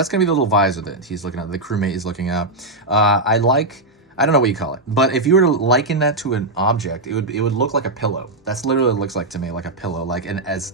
that's gonna be the little visor that he's looking at, the crewmate is looking at. I don't know what you call it, but if you were to liken that to an object, it would look like a pillow. That's literally what it looks like to me, like a pillow, like an as.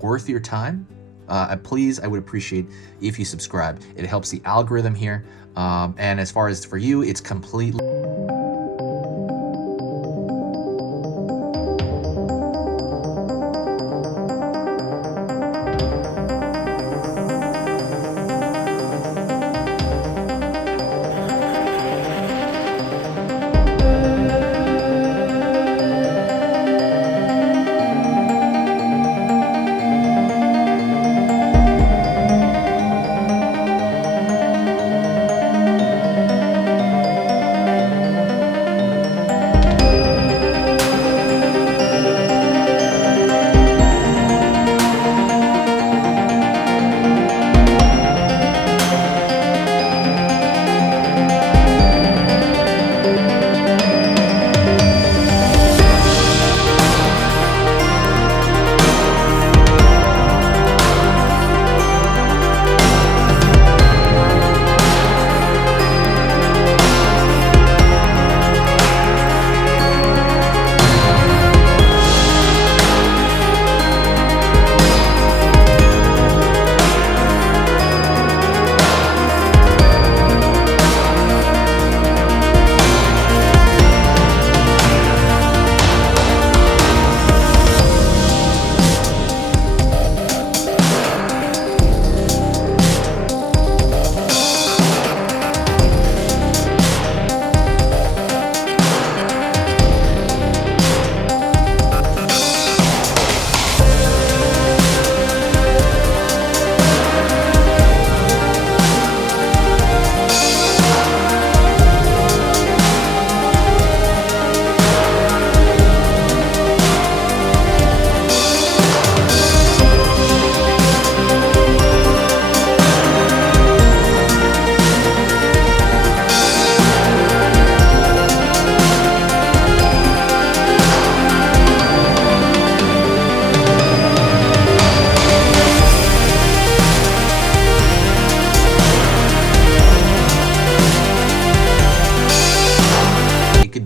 Worth your time, please, I would appreciate if you subscribe. It helps the algorithm here, and as far as for you, it's completely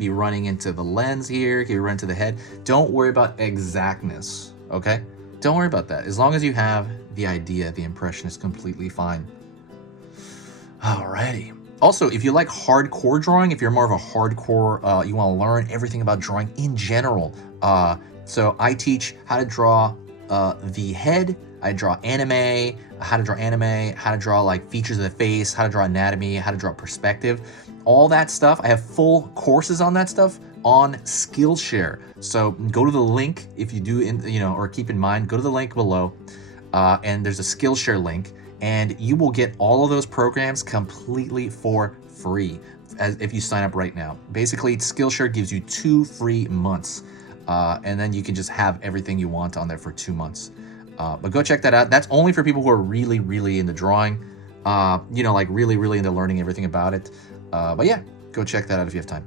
be running into the lens here, he run to the head. Don't worry about exactness, okay? Don't worry about that. As long as you have the idea, the impression is completely fine. Alrighty. Also, if you like hardcore drawing, if you're more of a hardcore, you want to learn everything about drawing in general, so I teach how to draw the head, I draw anime, how to draw like features of the face, how to draw anatomy, how to draw perspective, all that stuff. I have full courses on that stuff on Skillshare. So go to the link if you do, or keep in mind, go to the link below, and there's a Skillshare link, and you will get all of those programs completely for free if you sign up right now. Basically, Skillshare gives you 2 free months, and then you can just have everything you want on there for 2 months. But go check that out. That's only for people who are really, really into drawing, like really, really into learning everything about it. But yeah, go check that out if you have time.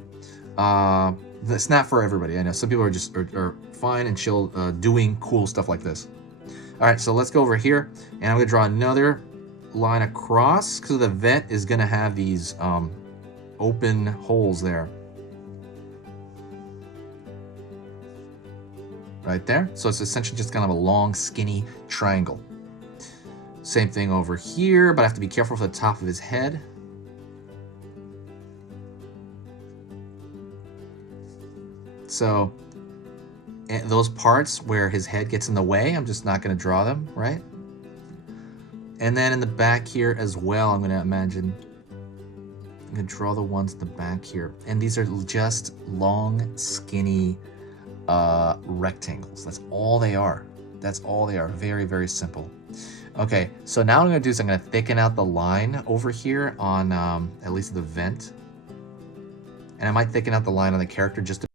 That's not for everybody. I know some people are just are fine and chill doing cool stuff like this. All right, so let's go over here, and I'm gonna draw another line across because the vent is gonna have these open holes there. Right there. So it's essentially just kind of a long, skinny triangle. Same thing over here, but I have to be careful for the top of his head. So those parts where his head gets in the way, I'm just not going to draw them, right? And then in the back here as well, I'm going to imagine, I'm going to draw the ones in the back here. And these are just long, skinny rectangles. That's all they are. That's all they are. Very, very simple. Okay, so now what I'm going to do is I'm going to thicken out the line over here on at least the vent. And I might thicken out the line on the character just to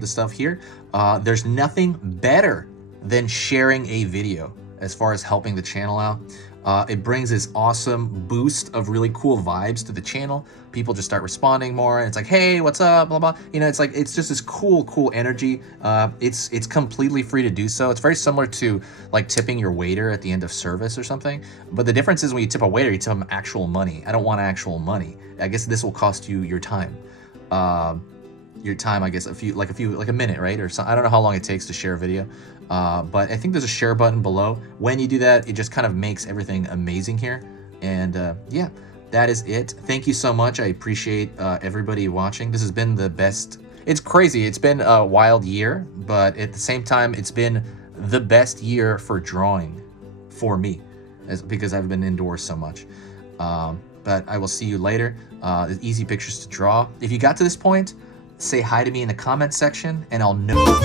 the stuff here. There's nothing better than sharing a video as far as helping the channel out. It brings this awesome boost of really cool vibes to the channel. People just start responding more, and it's like, hey, what's up, blah, blah. You know, it's like, it's just this cool energy. It's completely free to do so. It's very similar to like tipping your waiter at the end of service or something. But the difference is when you tip a waiter, you tip them actual money. I don't want actual money. I guess this will cost you your time. I guess like a minute, right? Or so, I don't know how long it takes to share a video, but I think there's a share button below. When you do that, it just kind of makes everything amazing here. And yeah, that is it. Thank you so much. I appreciate everybody watching. This has been the best. It's crazy. It's been a wild year, but at the same time, it's been the best year for drawing for me, because I've been indoors so much. But I will see you later. Easy pictures to draw. If you got to this point, say hi to me in the comment section and I'll know.